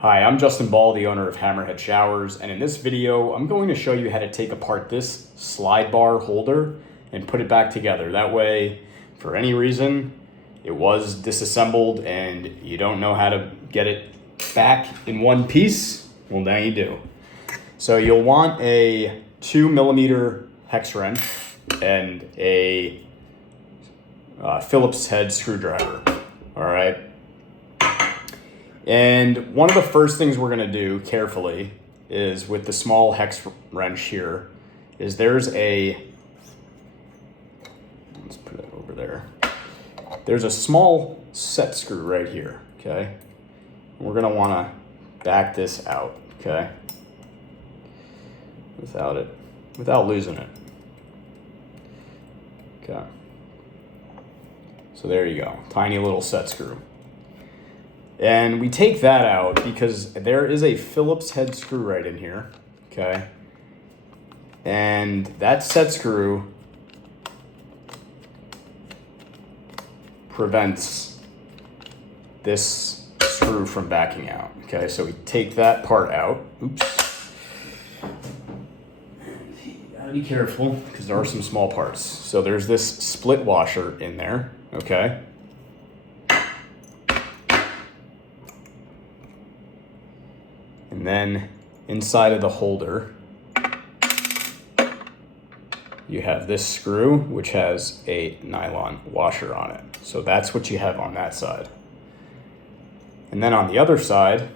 Hi, I'm Justin Ball, the owner of HammerHead Showers, and in this video, I'm going to show you how to take apart this slide bar holder and put it back together. That way, for any reason, it was disassembled and you don't know how to get it back in one piece, well, now you do. So you'll want a 2mm hex wrench and a Phillips head screwdriver, all right? And one of the first things we're gonna do carefully is with the small hex wrench here, is let's put it over there. There's a small set screw right here, okay? We're gonna wanna back this out, okay? Without losing it. Okay. So there you go, tiny little set screw. And we take that out because there is a Phillips head screw right in here, okay? And that set screw prevents this screw from backing out, okay? So we take that part out. Oops. You gotta be careful because there are some small parts. So there's this split washer in there, okay? And then inside of the holder, you have this screw, which has a nylon washer on it. So that's what you have on that side. And then on the other side,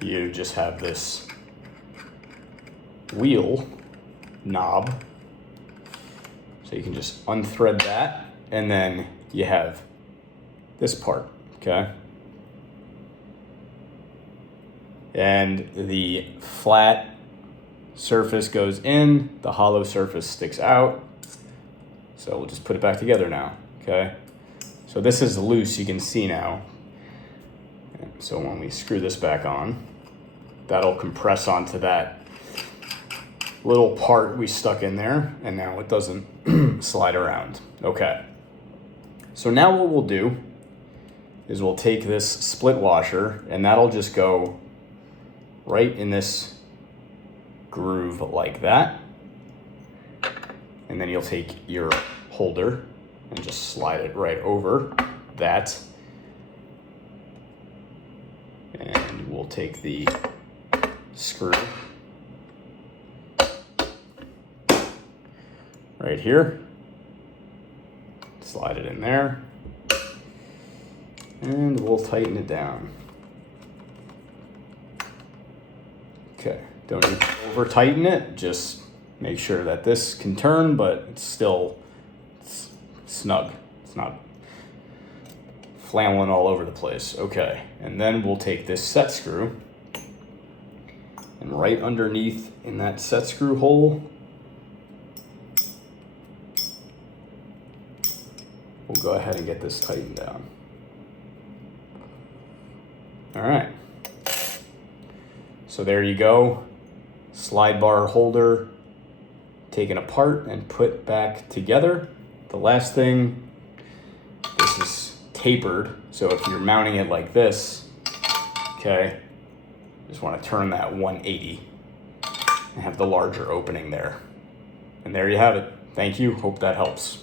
you just have this wheel knob. So you can just unthread that, and then you have this part, okay? And the flat surface goes in, the hollow surface sticks out. So we'll just put it back together now, okay? So this is loose, you can see now. So when we screw this back on, that'll compress onto that little part we stuck in there, and now it doesn't slide around. Okay. So now what we'll do is we'll take this split washer, and that'll just go right in this groove like that. And then you'll take your holder and just slide it right over that. And we'll take the screw right here, slide it in there, and we'll tighten it down. Okay, don't need to over tighten it, just make sure that this can turn, but it's still snug. It's not flailing all over the place. Okay, and then we'll take this set screw, and right underneath in that set screw hole, we'll go ahead and get this tightened down. All right. So there you go, slide bar holder taken apart and put back together. The last thing, this is tapered, so if you're mounting it like this, okay, just want to turn that 180 and have the larger opening there. And there you have it. Thank you, hope that helps.